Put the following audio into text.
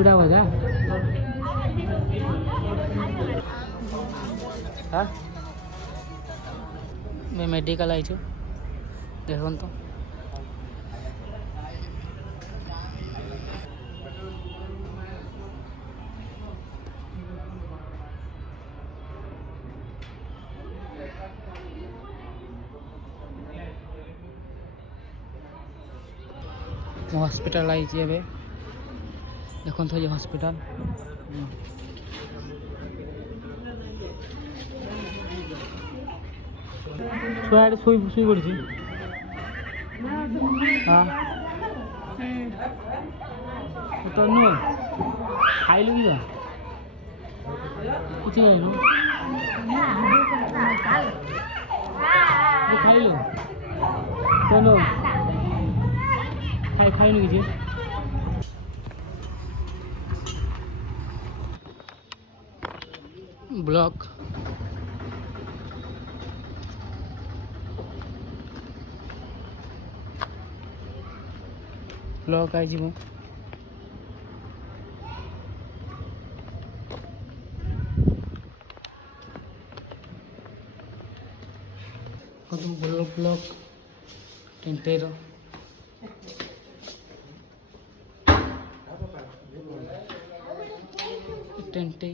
चूड़ा भजा हाँ मैं मेडिकल आई देखो तो हॉस्पिटल आई देखो तो ये हॉस्पिटल छुआ शुई पड़ी हाँ तो नुह खाइलु कि କିଛି ଖାଇଲୁ ଖାଇଲୁ ଚାଲୁ ଖାଇନୁ କିଛି ବ୍ଲକ୍ ଆଇଛି ମୁଁ ବ୍ଲକ୍ ଟେଣ୍ଟେର ଟେଣ୍ଟେ